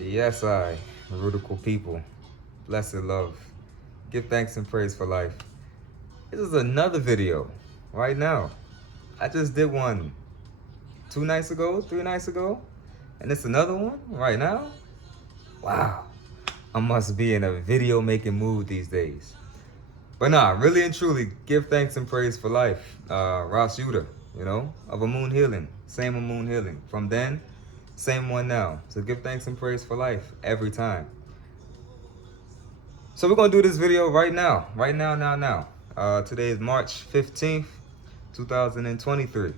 Yes, I, Radical people, blessed love, give thanks and praise for life. This is another video right now. I just did one 2 nights ago, 3 nights ago, and it's another one right now. Wow, I must be in a video making mood these days. But nah, really and truly, give thanks and praise for life. Ross Yuta, of a moon healing, same a moon healing. From then, same one now. So give thanks and praise for life every time. So we're gonna do this video right now, now. Today is March 15th, 2023.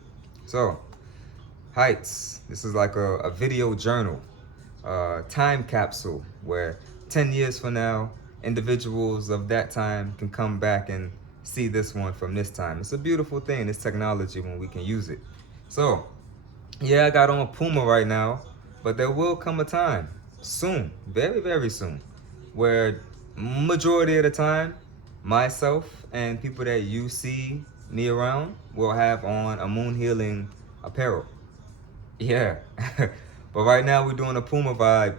So, Heights, this is like a video journal, time capsule where 10 years from now, individuals of that time can come back and see this one from this time. It's a beautiful thing, this technology, when we can use it. So, yeah, I got on Puma right now, but there will come a time soon, very, very soon, where majority of the time, myself and people that you see me around will have on a moon healing apparel. Yeah. But right now we're doing a Puma vibe.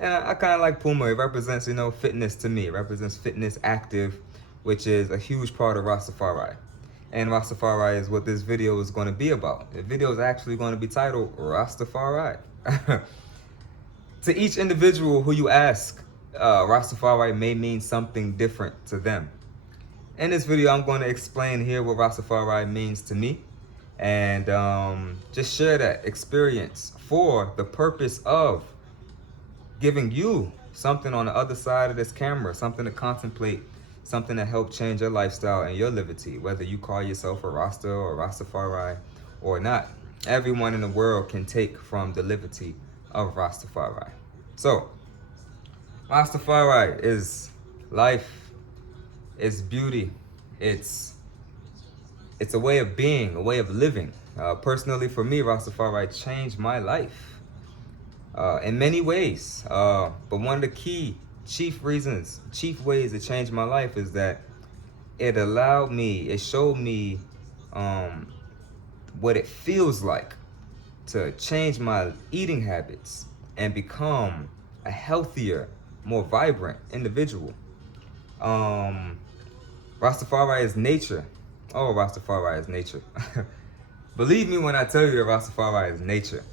And I kind of like Puma. It represents, fitness to me. It represents fitness, active, which is a huge part of Rastafari. And Rastafari is what this video is going to be about. The video is actually going to be titled Rastafari. To each individual who you ask, Rastafari may mean something different to them. In this video, I'm going to explain here what Rastafari means to me and just share that experience for the purpose of giving you something on the other side of this camera, something to contemplate, something to help change your lifestyle and your liberty, whether you call yourself a Rasta or Rastafari or not. Everyone in the world can take from the liberty of Rastafari. So, Rastafari is life, it's beauty, it's a way of being, a way of living. Personally, for me, Rastafari changed my life in many ways. But one of the chief ways it changed my life is that it showed me what it feels like to change my eating habits and become a healthier, more vibrant individual. Rastafari is nature. Oh, Rastafari is nature. Believe me when I tell you that Rastafari is nature.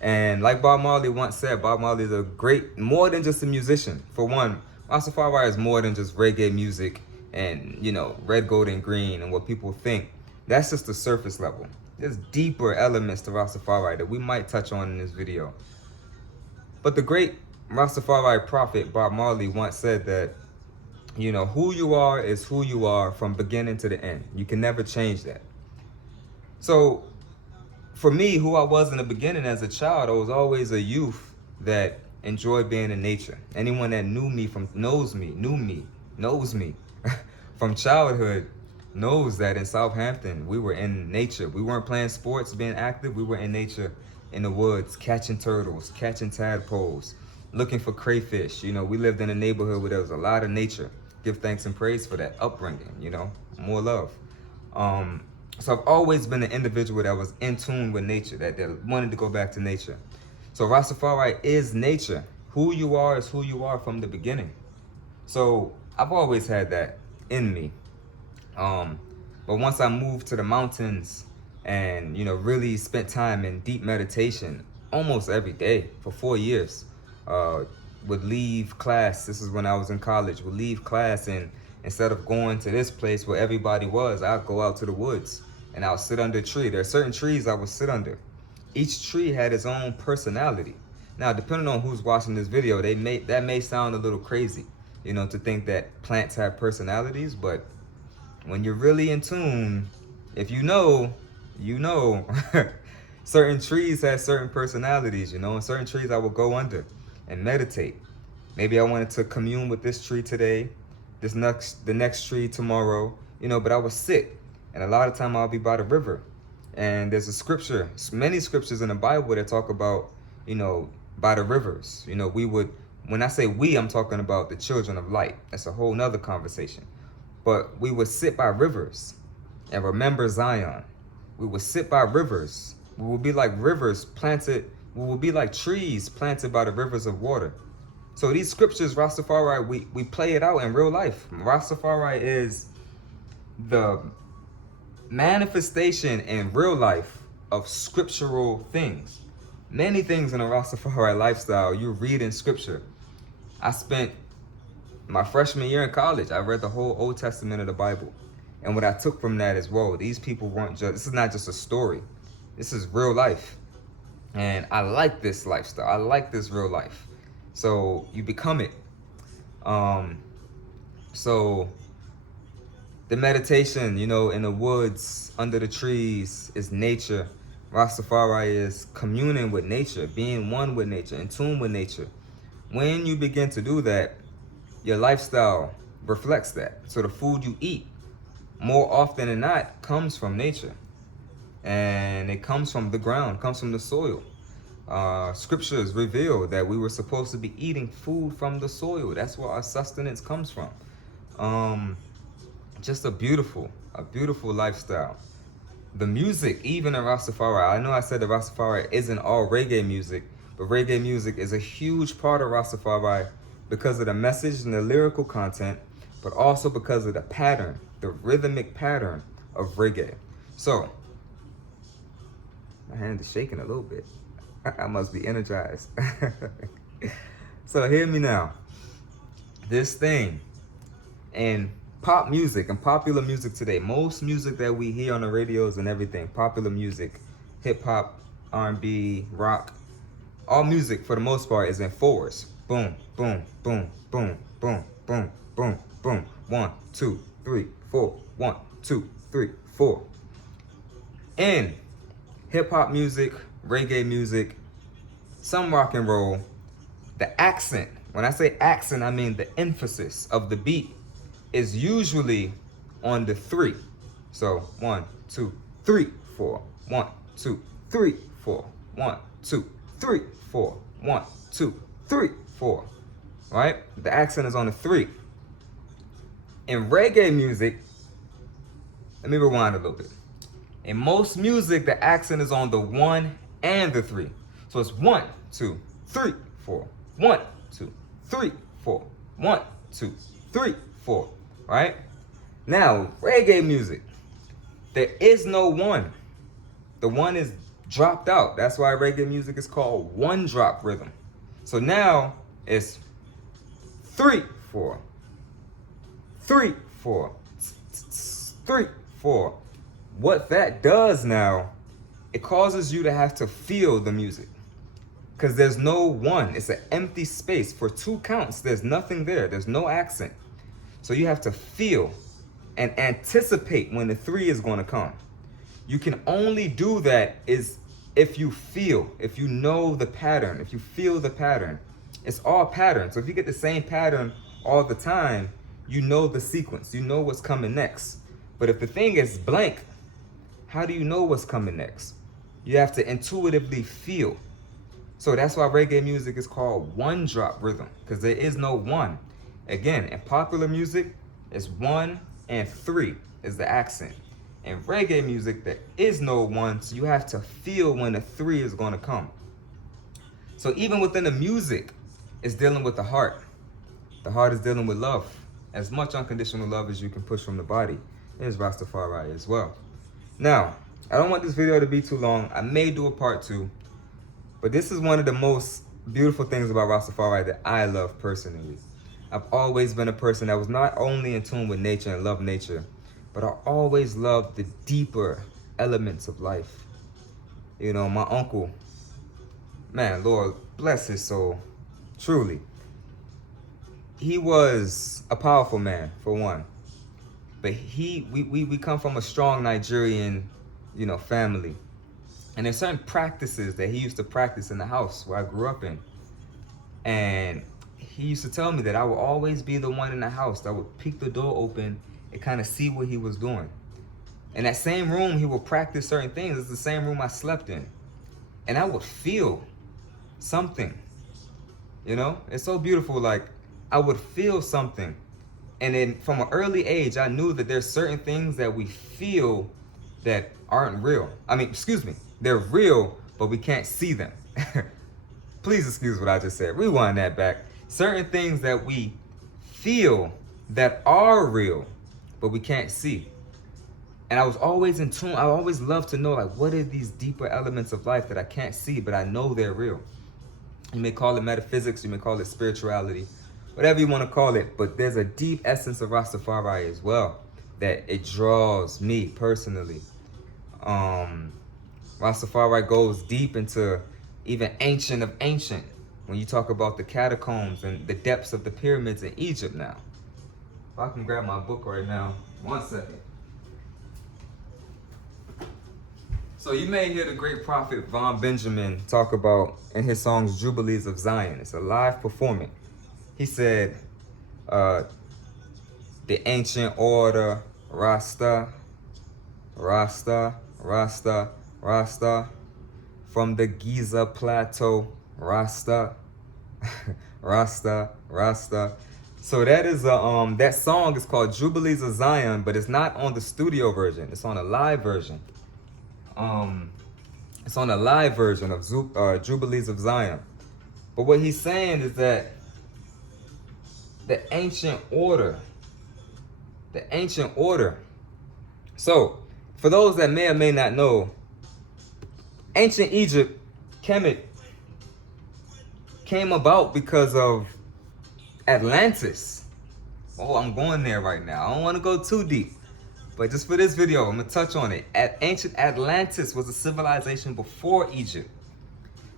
And like Bob Marley once said, Bob Marley is more than just a musician. For one, Rastafari is more than just reggae music and, red, gold, and green and what people think. That's just the surface level. There's deeper elements to Rastafari that we might touch on in this video. But the great Rastafari prophet Bob Marley once said that, who you are is who you are from beginning to the end. You can never change that. So for me, who I was in the beginning as a child, I was always a youth that enjoyed being in nature. Anyone that knows me from childhood knows that in Southampton, we were in nature. We weren't playing sports, being active. We were in nature, in the woods, catching turtles, catching tadpoles, looking for crayfish. We lived in a neighborhood where there was a lot of nature. Give thanks and praise for that upbringing, more love. So I've always been an individual that was in tune with nature, that wanted to go back to nature. So Rastafari is nature. Who you are is who you are from the beginning. So I've always had that in me. But once I moved to the mountains and, really spent time in deep meditation almost every day for 4 years, would leave class. This is when I was in college. Would leave class, and instead of going to this place where everybody was, I'd go out to the woods and I'll sit under a tree. There are certain trees I would sit under. Each tree had its own personality. Now, depending on who's watching this video, that may sound a little crazy, to think that plants have personalities. But when you're really in tune, if you know, certain trees have certain personalities, and certain trees I would go under and meditate. Maybe I wanted to commune with this tree today, the next tree tomorrow, but I would sit. And a lot of time I'll be by the river. And there's many scriptures in the Bible that talk about, by the rivers. When I say we, I'm talking about the children of light. That's a whole nother conversation. But we would sit by rivers and remember Zion. We would sit by rivers. We would be like rivers planted we will be like trees planted by the rivers of water. So these scriptures, Rastafari, we play it out in real life. Rastafari is the manifestation in real life of scriptural things. Many things in a Rastafari lifestyle you read in scripture. I spent my freshman year in college, I read the whole Old Testament of the Bible. And what I took from that is, whoa, these people weren't just, this is not just a story. This is real life. And I like this lifestyle. I like this real life. So you become it. So the meditation, you know, in the woods, under the trees, is nature. Rastafari is communing with nature, being one with nature, in tune with nature. When you begin to do that, your lifestyle reflects that. So the food you eat, more often than not, comes from nature. And it comes from the ground, comes from the soil. Scriptures reveal that we were supposed to be eating food from the soil. That's where our sustenance comes from. Just a beautiful lifestyle. The music, even in Rastafari, I know I said that Rastafari isn't all reggae music, but reggae music is a huge part of Rastafari because of the message and the lyrical content, but also because of the pattern, the rhythmic pattern of reggae. So, my hand is shaking a little bit. I must be energized. So hear me now. This thing in pop music and popular music today, most music that we hear on the radios and everything, popular music, hip hop, R&B, rock, all music for the most part is in fours. Boom, boom, boom, boom, boom, boom, boom, boom. 1, 2, 3, 4. 1, 2, 3, 4. In hip hop music, reggae music, some rock and roll, the accent, when I say accent, I mean the emphasis of the beat is usually on the 3. So 1, 2, 3, 4. 1, 2, 3, 4. 1, 2, 3, 4. 1, 2, 3, 4. Right? The accent is on the 3. In reggae music, let me rewind a little bit. In most music, the accent is on the 1 and the 3. So it's 1, 2, 3, 4. 1, 2, 3, 4. 1, 2, 3, 4. Right? Now, reggae music, there is no 1. The 1 is dropped out. That's why reggae music is called one drop rhythm. So now it's 3, 4. 3, 4. 3, 4. What that does now, it causes you to have to feel the music. Because there's no 1. It's an empty space. For 2 counts, there's nothing there. There's no accent. So you have to feel and anticipate when the 3 is going to come. You can only do that is if you feel, if you know the pattern, if you feel the pattern. It's all pattern. So if you get the same pattern all the time, you know the sequence. You know what's coming next. But if the thing is blank, how do you know what's coming next? You have to intuitively feel. So that's why reggae music is called one drop rhythm, because there is no 1. Again, in popular music, it's 1 and 3 is the accent. In reggae music, there is no 1, so you have to feel when the 3 is going to come. So even within the music, it's dealing with the heart. The heart is dealing with love. As much unconditional love as you can push from the body is Rastafari as well. Now, I don't want this video to be too long. I may do a part 2, but this is one of the most beautiful things about Rastafari that I love personally. I've always been a person that was not only in tune with nature and loved nature, but I always loved the deeper elements of life. You know, my uncle, man, Lord bless his soul, truly. He was a powerful man, for one. But we come from a strong Nigerian, you know, family. And there's certain practices that he used to practice in the house where I grew up in. And he used to tell me that I would always be the one in the house that would peek the door open and kind of see what he was doing. In that same room, he would practice certain things. It's the same room I slept in. And I would feel something, you know? It's so beautiful, like, I would feel something. And then from an early age, I knew that there's certain things that we feel that aren't real. I mean, excuse me, they're real, but we can't see them. Please excuse what I just said. Rewind that back. Certain things that we feel that are real, but we can't see. And I was always in tune. I always loved to know, like, what are these deeper elements of life that I can't see, but I know they're real. You may call it metaphysics, you may call it spirituality, whatever you want to call it. But there's a deep essence of Rastafari as well that it draws me personally. Rastafari goes deep into even ancient of ancient. When you talk about the catacombs and the depths of the pyramids in Egypt now. If I can grab my book right now, 1 second. So you may hear the great prophet Von Benjamin talk about in his songs Jubilees of Zion. It's a live performance. He said, the ancient order, Rasta, Rasta, Rasta, Rasta, from the Giza Plateau, Rasta, Rasta, Rasta. So that is that song is called Jubilees of Zion, but it's not on the studio version. It's on a live version. It's on a live version of Jubilees of Zion. But what he's saying is that the ancient order. So, for those that may or may not know, ancient Egypt, Kemet, came about because of Atlantis. Oh, I'm going there right now. I don't want to go too deep. But just for this video, I'm going to touch on it. Ancient Atlantis was a civilization before Egypt.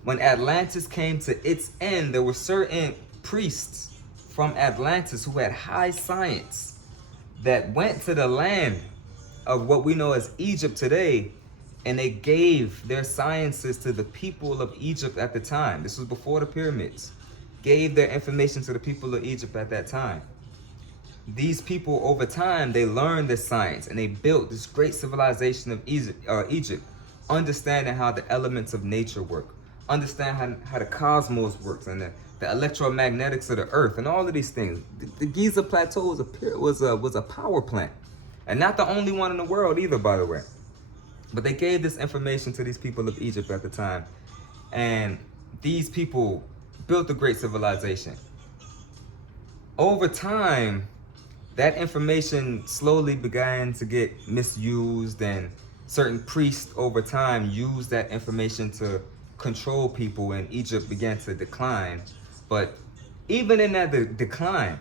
When Atlantis came to its end, there were certain priests from Atlantis who had high science that went to the land of what we know as Egypt today, and they gave their sciences to the people of Egypt at the time. This was before the pyramids. Gave their information to the people of Egypt at that time. These people, over time, they learned this science and they built this great civilization of Egypt, understanding how the elements of nature work, understand how the cosmos works and the electromagnetics of the earth and all of these things. The Giza Plateau was a power plant, and not the only one in the world either, by the way. But they gave this information to these people of Egypt at the time, and these people built a great civilization. Over time, that information slowly began to get misused, and certain priests over time used that information to control people, and Egypt began to decline. But even in that decline,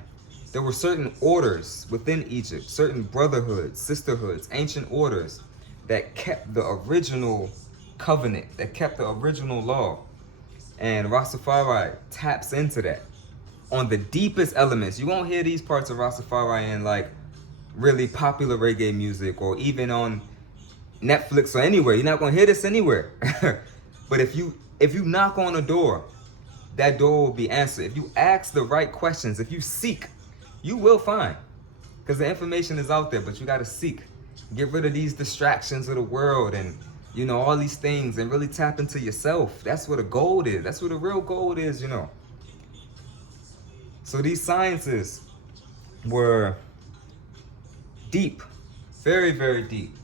there were certain orders within Egypt, certain brotherhoods, sisterhoods, ancient orders that kept the original covenant, that kept the original law. And Rastafari taps into that on the deepest elements. You won't hear these parts of Rastafari in like really popular reggae music or even on Netflix or anywhere. You're not gonna hear this anywhere. But if you knock on a door, that door will be answered. If you ask the right questions, if you seek, you will find. Because the information is out there, but you gotta seek. Get rid of these distractions of the world and all these things, and really tap into yourself. That's where the gold is. That's where the real gold is, So these sciences were deep, very, very deep.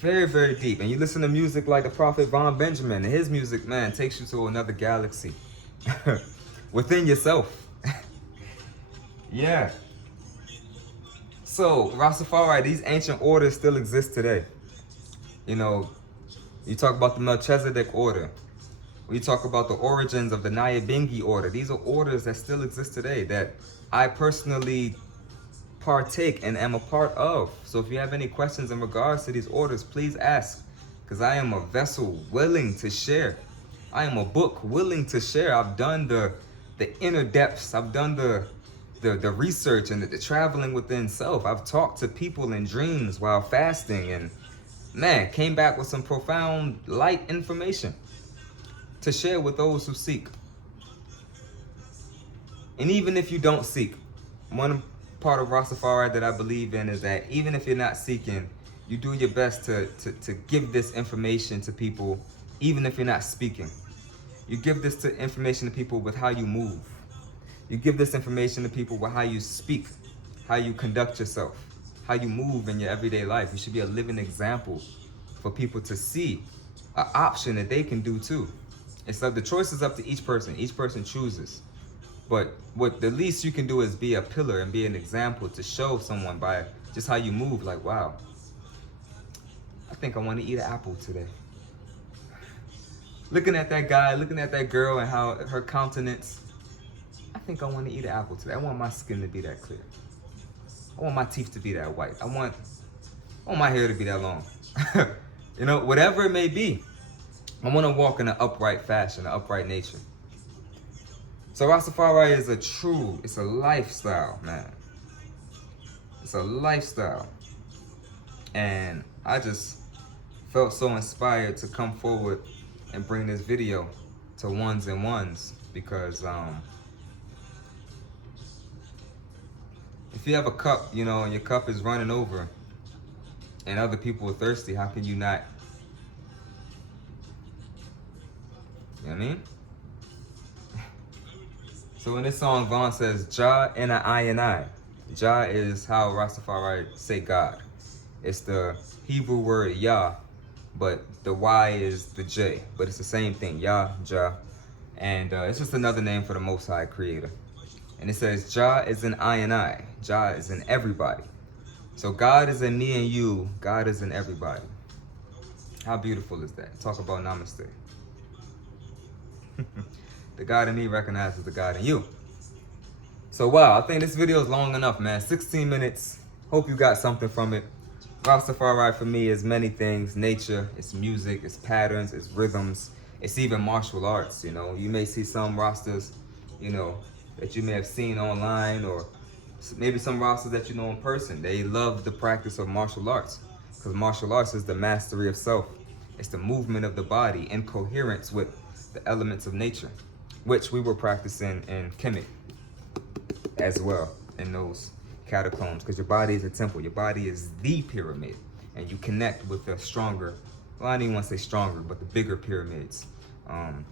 Very, very deep. And you listen to music like the Prophet Von Benjamin, and his music, man, takes you to another galaxy within yourself. Yeah. So, Rastafari, these ancient orders still exist today. You talk about the Melchizedek order. We talk about the origins of the Nyabingi order. These are orders that still exist today that I personally partake and am a part of. So if you have any questions in regards to these orders, please ask, because I am a vessel willing to share. I am a book willing to share. I've done the inner depths. I've done the research and the traveling within self. I've talked to people in dreams while fasting, and man, came back with some profound light information to share with those who seek. And even if you don't seek, one part of Rastafari that I believe in is that even if you're not seeking, you do your best to give this information to people, even if you're not speaking. You give this information to people with how you move. You give this information to people with how you speak, how you conduct yourself, how you move in your everyday life. You should be a living example for people to see an option that they can do too. It's like the choice is up to each person. Each person chooses. But what the least you can do is be a pillar and be an example to show someone by just how you move. Like, wow, I think I want to eat an apple today. Looking at that guy, looking at that girl and how her countenance, I think I want to eat an apple today. I want my skin to be that clear. I want my teeth to be that white. I want my hair to be that long. You know, whatever it may be. I want to walk in an upright fashion, an upright nature. So Rastafari is it's a lifestyle, man. It's a lifestyle. And I just felt so inspired to come forward and bring this video to ones and ones because if you have a cup, you know, and your cup is running over and other people are thirsty, how can you not? You know what I mean? So in this song, Vaughn says, Jah and I and I. Jah is how Rastafari say God. It's the Hebrew word Yah, but the Y is the J. But it's the same thing, Yah, Jah. And it's just another name for the Most High Creator. And it says, Jah is in I and I. Jah is in everybody. So God is in me and you. God is in everybody. How beautiful is that? Talk about namaste. The God in me recognizes the God in you. So wow, I think this video is long enough, man. 16 minutes. Hope you got something from it. Rastafari for me is many things. Nature, it's music, it's patterns, it's rhythms, it's even martial arts, you know. You may see some Rastas, you know, that you may have seen online, or maybe some Rastas that you know in person. They love the practice of martial arts because martial arts is the mastery of self. It's the movement of the body in coherence with the elements of nature, which we were practicing in Kemet as well, in those catacombs, because your body is a temple. Your body is the pyramid, and you connect with the stronger, well, I don't even want to say stronger, but the bigger pyramids. And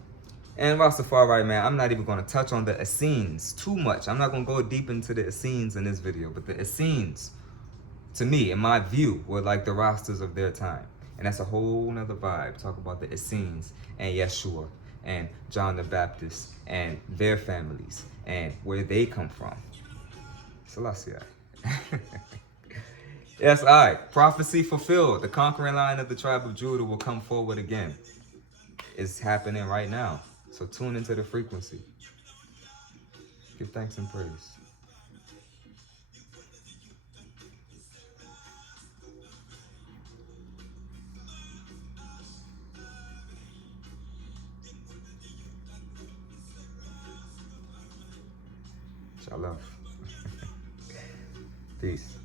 Rastafari, man, I'm not even going to touch on the Essenes too much. I'm not going to go deep into the Essenes in this video, but the Essenes, to me, in my view, were like the Rastas of their time. And that's a whole nother vibe. Talk about the Essenes and Yeshua and John the Baptist and their families and where they come from. Selassie. Yes, all right. Prophecy fulfilled. The conquering line of the tribe of Judah will come forward again. It's happening right now. So tune into the frequency. Give thanks and praise. Shalom. Peace.